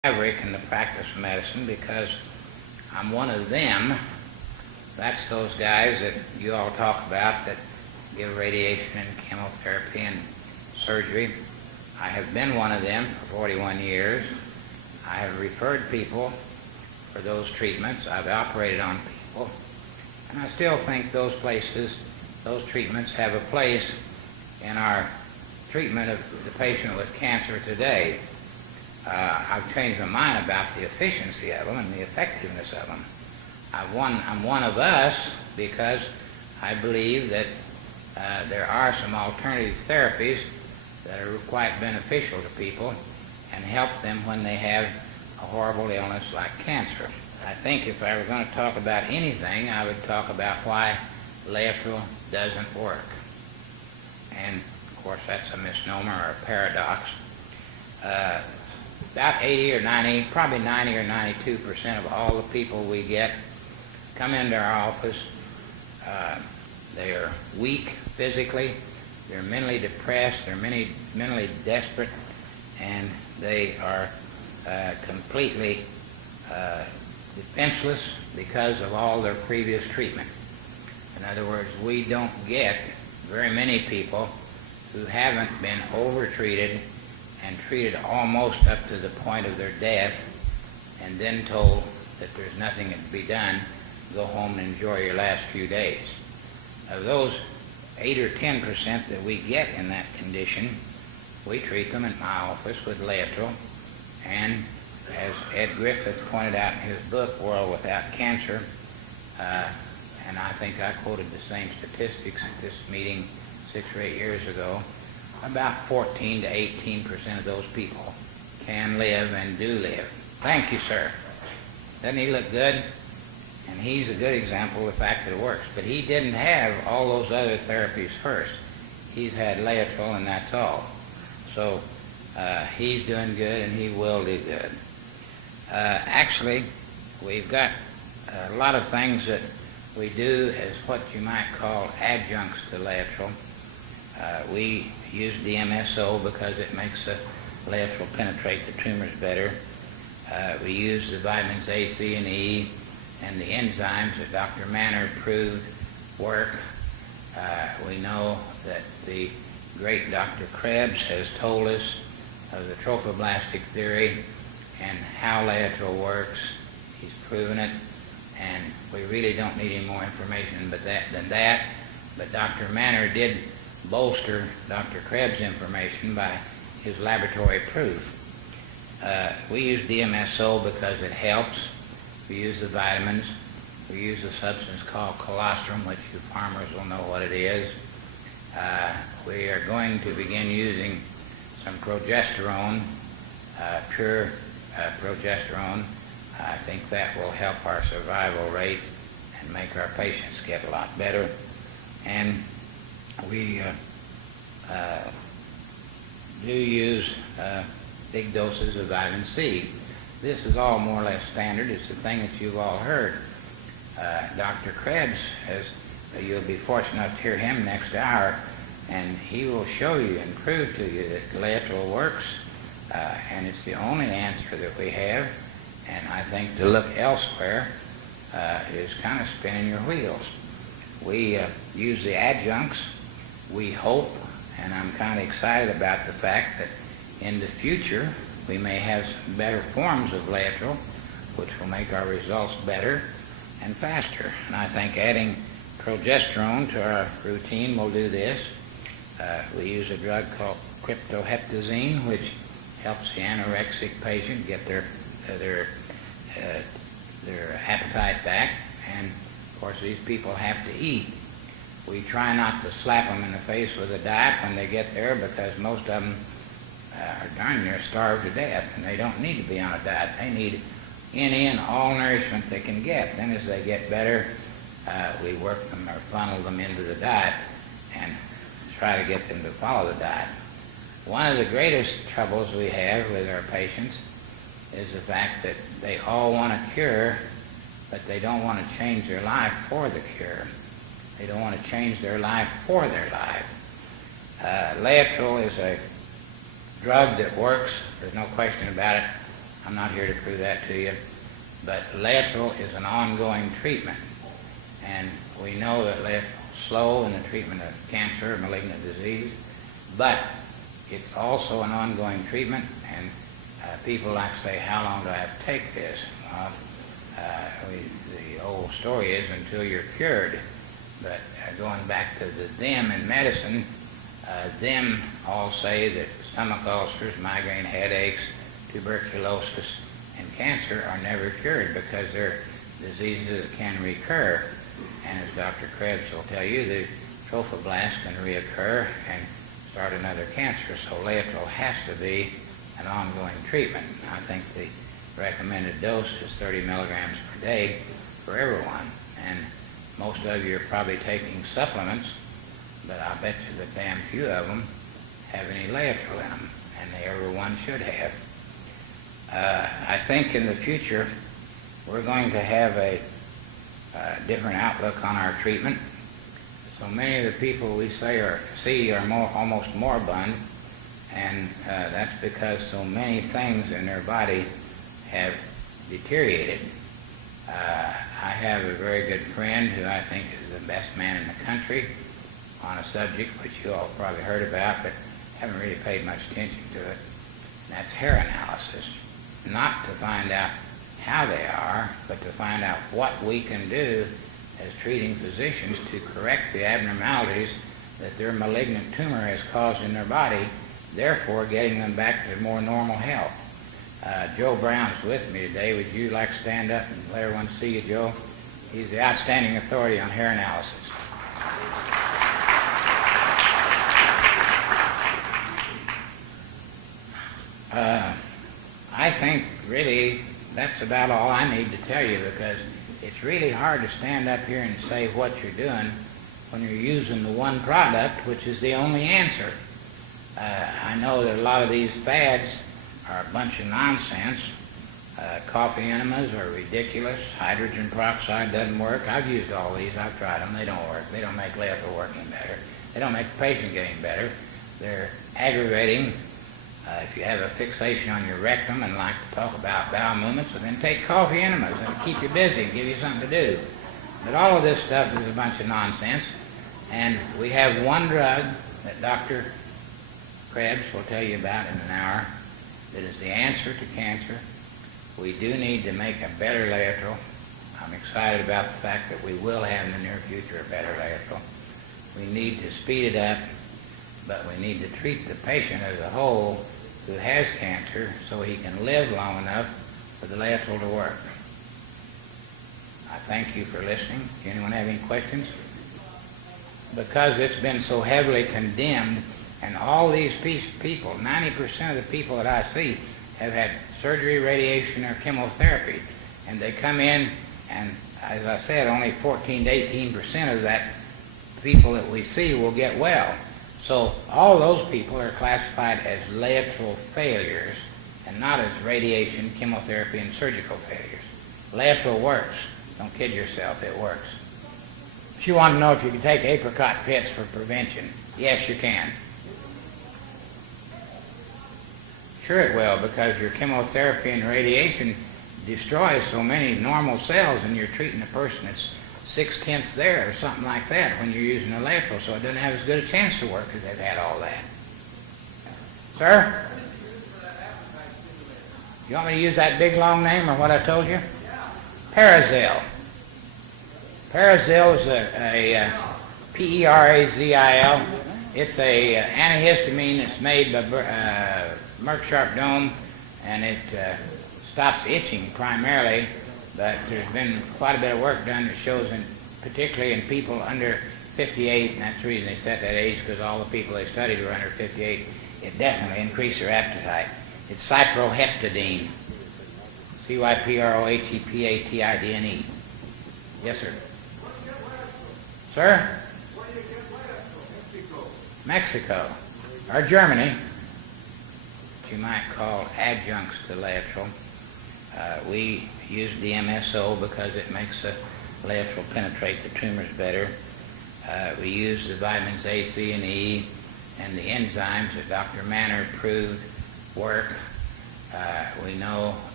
maverick in the practice of medicine because I'm one of them. That's those guys that you all talk about that give radiation and chemotherapy and surgery. I have been one of them for 41 years. I have referred people for those treatments. I've operated on people. And I still think those places, those treatments have a place in our treatment of the patient with cancer today. I've changed my mind about the efficiency of them and the effectiveness of them. I'm one of us because I believe that there are some alternative therapies that are quite beneficial to people and help them when they have a horrible illness like cancer. I think if I were going to talk about anything, I would talk about why lateral doesn't work. And of course that's a misnomer or a paradox. About 80 or 90, probably 90 or 92% of all the people we get come into our office. They are weak physically, they're mentally depressed, they're mentally desperate, and they are completely defenseless because of all their previous treatment. In other words, we don't get very many people who haven't been overtreated and treated almost up to the point of their death and then told that there's nothing that can be done, go home and enjoy your last few days. Of those 8 or 10% that we get in that condition, we treat them in my office with lateral, and as Ed Griffith pointed out in his book, World Without Cancer, and I think I quoted the same statistics at this meeting 6 or 8 years ago, about 14 to 18% of those people can live and do live. Thank you, sir. Doesn't he look good? And he's a good example of the fact that it works. But he didn't have all those other therapies first. He's had lateral and that's all. So he's doing good and he will do good. Actually, we've got a lot of things that we do as what you might call adjuncts to lateral. We use DMSO because it makes the lateral penetrate the tumors better. We use the vitamins A, C, and E and the enzymes that Dr. Manor proved work. We know that the great Dr. Krebs has told us of the trophoblastic theory and how lateral works. He's proven it, and we really don't need any more information than that. But Dr. Manor did bolster Dr. Krebs' information by his laboratory proof. We use DMSO because it helps. We use the vitamins. We use a substance called colostrum, which you farmers will know what it is. We are going to begin using some progesterone, pure progesterone. I think that will help our survival rate and make our patients get a lot better. And we do use big doses of vitamin C. This is all more or less standard. It's the thing that you've all heard. Dr. Krebs you'll be fortunate enough to hear him next hour, and he will show you and prove to you that lateral works, and it's the only answer that we have. And I think to look elsewhere is kind of spinning your wheels. We use the adjuncts. We hope, and I'm kind of excited about the fact that in the future we may have some better forms of lateral which will make our results better and faster. And I think adding progesterone to our routine will do this. We use a drug called cryptoheptazine, which helps the anorexic patient get their appetite back. And of course these people have to eat. We try not to slap them in the face with a diet when they get there, because most of them are darn near starved to death, and they don't need to be on a diet. They need any and all nourishment they can get. Then as they get better, we work them or funnel them into the diet and try to get them to follow the diet. One of the greatest troubles we have with our patients is the fact that they all want a cure, but they don't want to change their life for the cure. They don't want to change their life for their life. Lateral is a drug that works, there's no question about it, I'm not here to prove that to you. But lateral is an ongoing treatment. And we know that lateral is slow in the treatment of cancer or malignant disease, but it's also an ongoing treatment. And people like to say, how long do I have to take this? Well, the old story is until you're cured. But going back to the them in medicine, them all say that stomach ulcers, migraine headaches, tuberculosis, and cancer are never cured because they're diseases that can recur. And as Dr. Krebs will tell you, the trophoblast can reoccur and start another cancer. So laetrile has to be an ongoing treatment. I think the recommended dose is 30 milligrams per day for everyone. And most of you are probably taking supplements, but I bet you that damn few of them have any laetrile in them, and everyone should have. I think in the future we're going to have a different outlook on our treatment. So many of the people we see are almost moribund, and that's because so many things in their body have deteriorated. I have a very good friend who I think is the best man in the country on a subject which you all probably heard about, but haven't really paid much attention to it. And that's hair analysis. Not to find out how they are, but to find out what we can do as treating physicians to correct the abnormalities that their malignant tumor has caused in their body, therefore getting them back to more normal health. Joe Brown's with me today. Would you like to stand up and let everyone see you, Joe? He's the outstanding authority on hair analysis. I think really that's about all I need to tell you, because it's really hard to stand up here and say what you're doing when you're using the one product which is the only answer. I know that a lot of these fads are a bunch of nonsense. Coffee enemas are ridiculous. Hydrogen peroxide doesn't work. I've used all these. I've tried them. They don't work. They don't make lateral working better. They don't make the patient getting better. They're aggravating. If you have a fixation on your rectum and like to talk about bowel movements, well, then take coffee enemas. It'll keep you busy and give you something to do. But all of this stuff is a bunch of nonsense. And we have one drug that Dr. Krebs will tell you about in an hour that is the answer to cancer. We do need to make a better lateral. I'm excited about the fact that we will have in the near future a better lateral. We need to speed it up, but we need to treat the patient as a whole who has cancer so he can live long enough for the lateral to work. I thank you for listening. Does anyone have any questions? Because it's been so heavily condemned, and all these people, 90% of the people that I see have had surgery, radiation, or chemotherapy, and they come in, and as I said, only 14 to 18% of that people that we see will get well. So all those people are classified as lateral failures and not as radiation, chemotherapy, and surgical failures. Lateral works. Don't kid yourself, it works. But you want to know if you can take apricot pits for prevention. Yes, you can. Sure it will, because your chemotherapy and radiation destroys so many normal cells, and you're treating a person that's 6/10 there or something like that when you're using a lateral, so it doesn't have as good a chance to work because they've had all that. Sir? You want me to use that big long name or what I told you? Parazil. Parazil is a P-E-R-A-Z-I-L. It's a antihistamine that's made by Merck Sharp Dome, and it stops itching primarily, but there's been quite a bit of work done that shows, particularly in people under 58, and that's the reason they set that age, because all the people they studied were under 58, it definitely increased their appetite. It's cyproheptadine, C-Y-P-R-O-H-E-P-A-T-I-D-N-E. Yes, sir. Sir? Mexico, or Germany, what you might call adjuncts to lateral. We use DMSO because it makes the lateral penetrate the tumors better. We use the vitamins A, C, and E, and the enzymes that Dr. Manner proved work. We know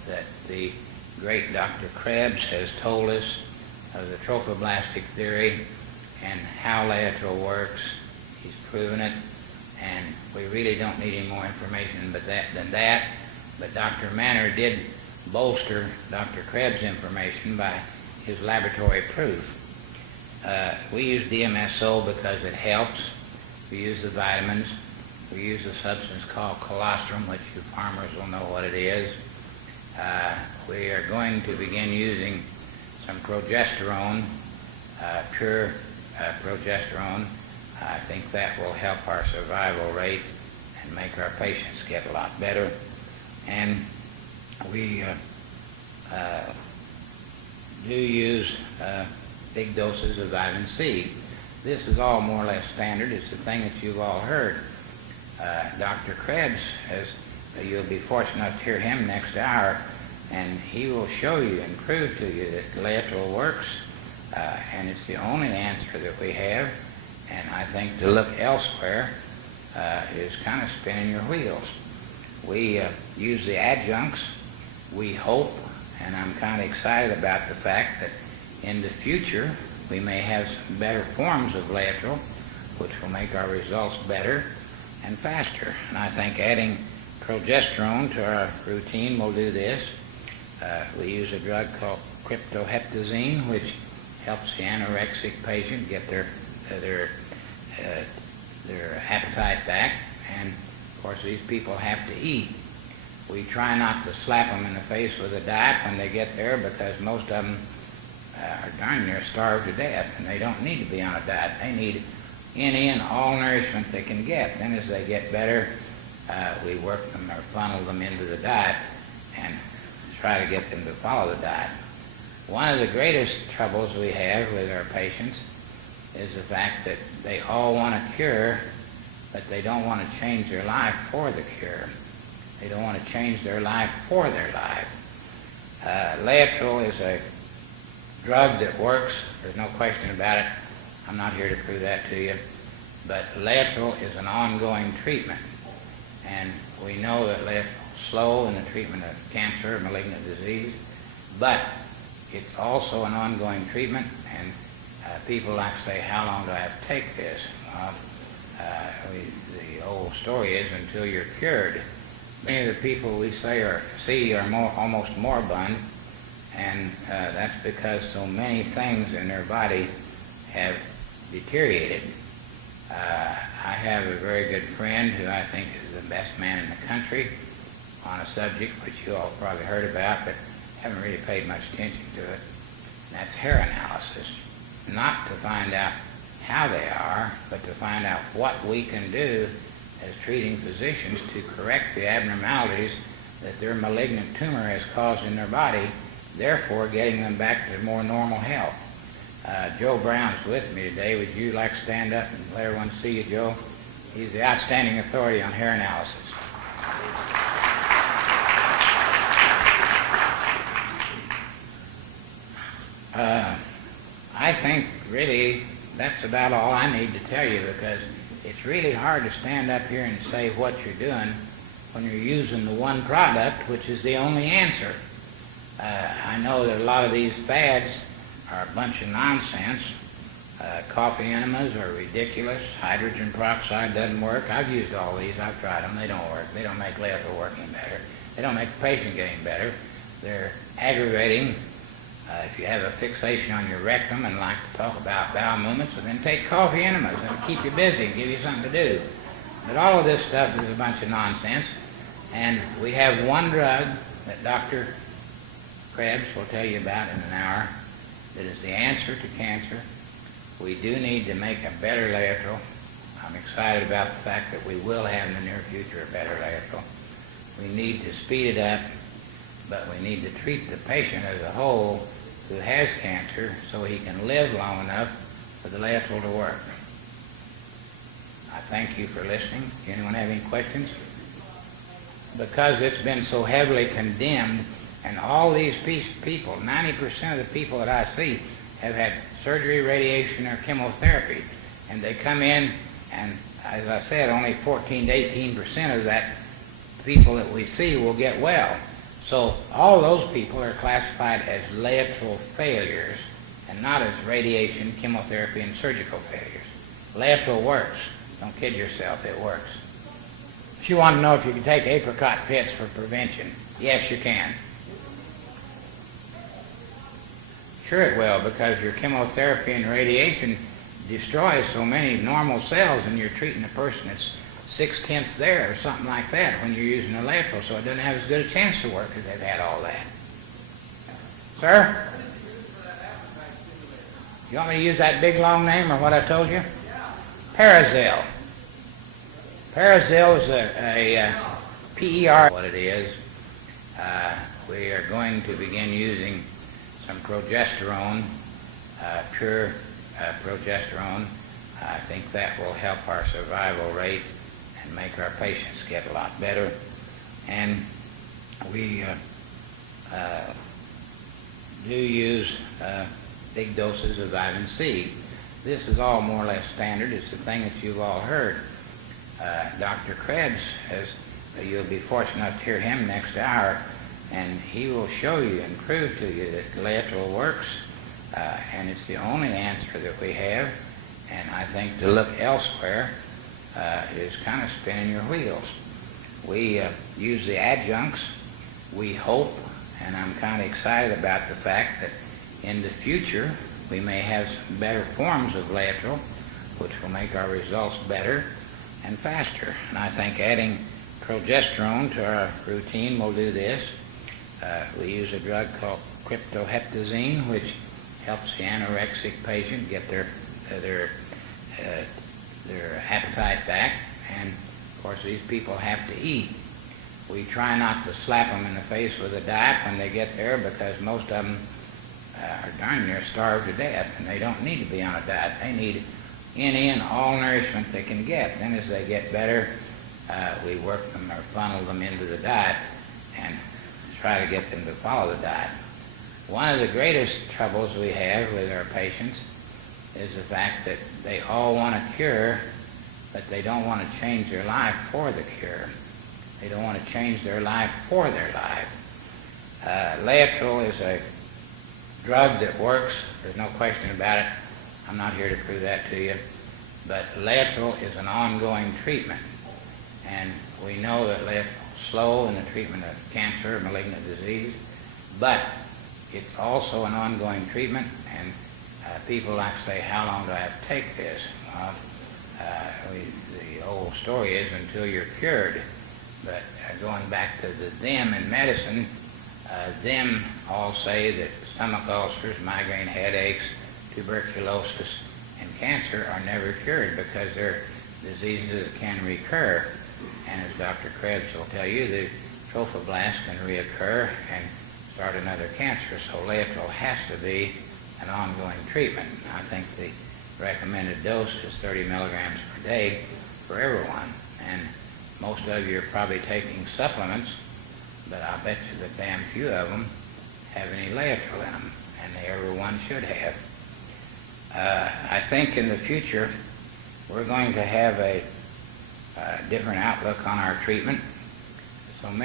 that the great Dr. Krebs has told us of the trophoblastic theory and how laetrile works. He's proven it, and we really don't need any more information than that. But Dr. Manor did bolster Dr. Krebs' information by his laboratory proof. We use DMSO because it helps. We use the vitamins. We use a substance called colostrum, which you farmers will know what it is. We are going to begin using some progesterone, pure progesterone. I think that will help our survival rate and make our patients get a lot better. And we do use big doses of vitamin C. This is all more or less standard. It's the thing that you've all heard. Dr. Krebs, you'll be fortunate enough to hear him next hour, and he will show you and prove to you that laetrile works, and it's the only answer that we have. And I think to look elsewhere is kind of spinning your wheels. We use the adjuncts. We hope, and I'm kind of excited about the fact that in the future we may have some better forms of laetrile, which will make our results better and faster. And I think adding progesterone to our routine will do this. We use a drug called cryptoheptazine, which helps the anorexic patient get their appetite back. And of course, these people have to eat. We try not to slap them in the face with a diet when they get there, because most of them are darn near starved to death, and they don't need to be on a diet. They need any and all nourishment they can get. Then as they get better, we work them or funnel them into the diet and try to get them to follow the diet. One of the greatest troubles we have with our patients is the fact that they all want a cure, but they don't want to change their life for the cure. They don't want to change their life for their life. Laetrile is a drug that works. There's no question about it. I'm not here to prove that to you. But laetrile is an ongoing treatment. And we know that laetrile is slow in the treatment of cancer or malignant disease, but it's also an ongoing treatment. And people like to say, how long do I have to take this? Well, the old story is until you're cured. Many of the people we see are almost moribund, and that's because so many things in their body have deteriorated. I have a very good friend who I think is the best man in the country on a subject which you all probably heard about, but haven't really paid much attention to it. And that's hair analysis. Not to find out how they are, but to find out what we can do as treating physicians to correct the abnormalities that their malignant tumor has caused in their body, therefore getting them back to more normal health. Joe Brown's with me today. Would you like to stand up and let everyone see you, Joe? He's the outstanding authority on hair analysis. I think really that's about all I need to tell you, because it's really hard to stand up here and say what you're doing when you're using the one product, which is the only answer. I know that a lot of these fads are a bunch of nonsense. Coffee enemas are ridiculous. Hydrogen peroxide doesn't work. I've used all these. I've tried them. They don't work. They don't make laetrile work any better. They don't make the patient get any better. They're aggravating. If you have a fixation on your rectum and like to talk about bowel movements, well, then take coffee enemas. It'll keep you busy and give you something to do. But all of this stuff is a bunch of nonsense. And we have one drug that Dr. Krebs will tell you about in an hour that is the answer to cancer. We do need to make a better laetrile. I'm excited about the fact that we will have in the near future a better laetrile. We need to speed it up, but we need to treat the patient as a whole who has cancer so he can live long enough for the laetrile to work. I thank you for listening. Does anyone have any questions? Because it's been so heavily condemned, and all these people, 90% of the people that I see have had surgery, radiation, or chemotherapy, and they come in, and as I said, only 14 to 18% of that people that we see will get well. So all those people are classified as lateral failures and not as radiation, chemotherapy, and surgical failures. Lateral works. Don't kid yourself, it works. If you want to know if you can take apricot pits for prevention, yes, you can. Sure it will, because your chemotherapy and radiation destroys so many normal cells, and you're treating a person that's 6/10 there or something like that when you're using a lateral, so it doesn't have as good a chance to work as they've had all that. Sir? You want me to use that big long name or what I told you? Parazil. Parazil is a PER, what it is. We are going to begin using some progesterone, pure progesterone. I think that will help our survival rate and make our patients get a lot better. And we do use big doses of vitamin C. This is all more or less standard. It's the thing that you've all heard. Dr. Krebs, you'll be fortunate enough to hear him next hour, and he will show you and prove to you that lateral works, and it's the only answer that we have. And I think to look elsewhere is kind of spinning your wheels. We use the adjuncts. We hope, and I'm kind of excited about the fact that in the future we may have some better forms of lateral, which will make our results better and faster. And I think adding progesterone to our routine will do this. We use a drug called cryptoheptazine, which helps the anorexic patient get their appetite back. And of course, these people have to eat. We try not to slap them in the face with a diet when they get there, because most of them are darn near starved to death, and they don't need to be on a diet. They need any and all nourishment they can get. Then as they get better, we work them or funnel them into the diet and try to get them to follow the diet. One of the greatest troubles we have with our patients is the fact that they all want a cure, but they don't want to change their life for the cure. They don't want to change their life for their life. Laetrile is a drug that works. There's no question about it. I'm not here to prove that to you. But laetrile is an ongoing treatment. And we know that laetrile is slow in the treatment of cancer or malignant disease, but it's also an ongoing treatment. And people like to say, how long do I have to take this? Well, the old story is until you're cured. But going back to the them in medicine, them all say that stomach ulcers, migraine headaches, tuberculosis, and cancer are never cured because they're diseases that can recur. And as Dr. Krebs will tell you, the trophoblast can reoccur and start another cancer. So laetrile has to be an ongoing treatment. I think the recommended dose is 30 milligrams per day for everyone. And most of you are probably taking supplements, but I'll bet you that damn few of them have any laetrile in them, and everyone should have. I think in the future we're going to have a different outlook on our treatment. So many